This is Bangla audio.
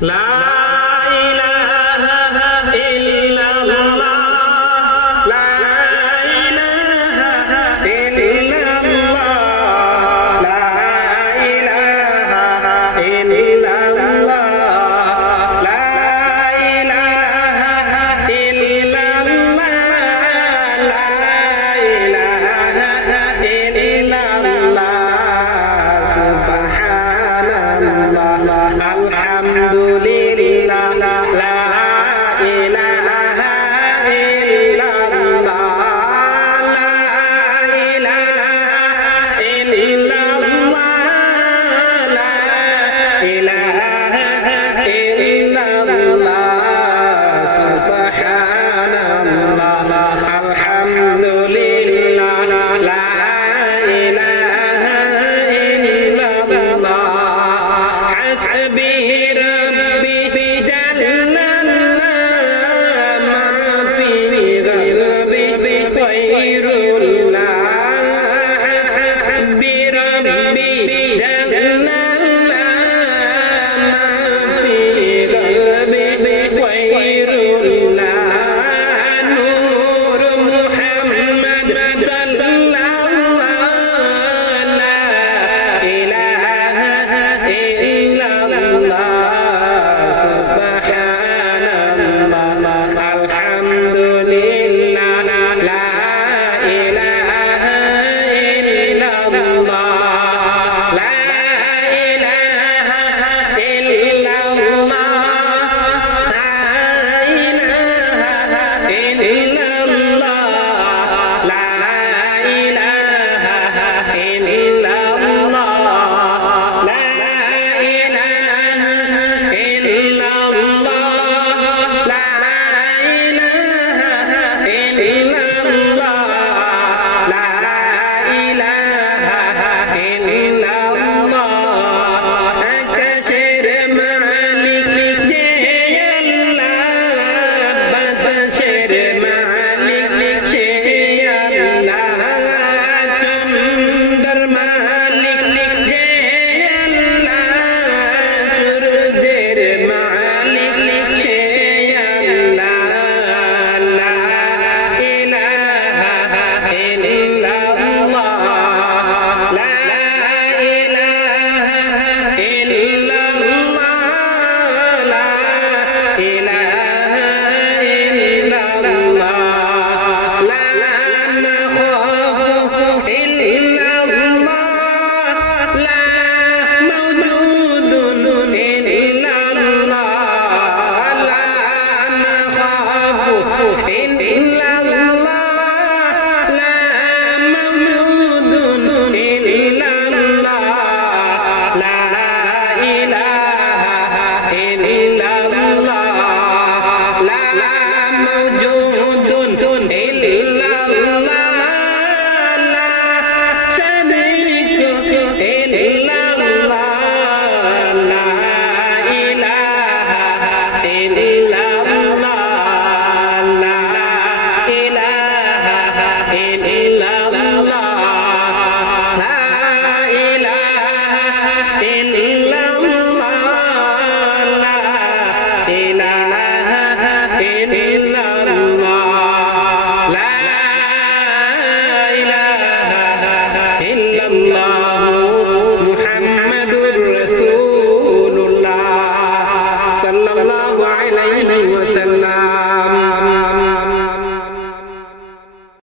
লা ইলাহা ইল্লাল্লাহ লা ইলাহা ইল্লাল্লাহ লা ইলাহা ইল্লাল্লাহ লা ইলাহা ইল্লাল্লাহ লা ইলাহা ইল্লাল্লাহ সুবহানাল্লাহ আলহামদুলিল্লাহ লা ইলাহা ইল্লাল্লাহ লা ইলাহা ইল্লাল্লাহ লা ইলাহা ইল্লাল্লাহ সুবহানাল্লাহ আলহামদুলিল্লাহ লা ইলাহা ইল্লাল্লাহ হাসবি রব্বি জাল্লাল্লাহ মা ফি গলবি গায়রুল্লাহ হাসবি রব্বি জাল্লাল্লাহ মা ফি গলবি গায়রুল্লাহ নূর মুহাম্মদ সাল্লাল্লাহ লা ইলাহা ইল্লাল্লাহ সুবহানাল্লাহ আলহামদুলিল্লাহ লা ইলাহা ইল্লাল্লাহ লা ইলাহা ইল্লাল্লাহ লা ইলাহা ইল্লাল্লাহ লা ইলাহা ইল্লাল্লাহ লা ইলাহা ইল্লাল্লাহ লা ইলাহা ইল্লাল্লাহ লা ইলাহা ইল্লাল্লাহ আকাশের মালিক যে আল্লাহ বাতাসের মালিক সে আল্লাহ চন্দ্রের মালিক যে আল্লাহ সূর্যের মালিক সে আল্লাহ লা ইলাহা ইল্লাল্লাহ লা ইলাহা ইল্লাল্লাহ লা ইলাহা ইল্লাল্লাহ লা নাখাফু ইল্লাল্লাহ লা মাওজুদুন ইল্লাল্লাহ লা নাখাফু ইল্লাল্লাহ লা মাওজুদুন ইল্লাল্লাহ লা ইলাহা ইল্লাল্লাহ লা মাওজুদুন ইল্লাল্লাহ লা শারীকা ইল্লাল্লাহ লা ইলাহা ইল্লাল্লাহ লা ইলাহা ইল্লাল্লাহ লা ইলাহা ইল্লাল্লাহ লা ইলাহা ইল্লাল্লাহ লা ইলাহা ইল্লাল্লাহ মুহাম্মাদুর রাসূলুল্লাহ সাল্লাল্লাহু আলাইহি ওয়াসাল্লাম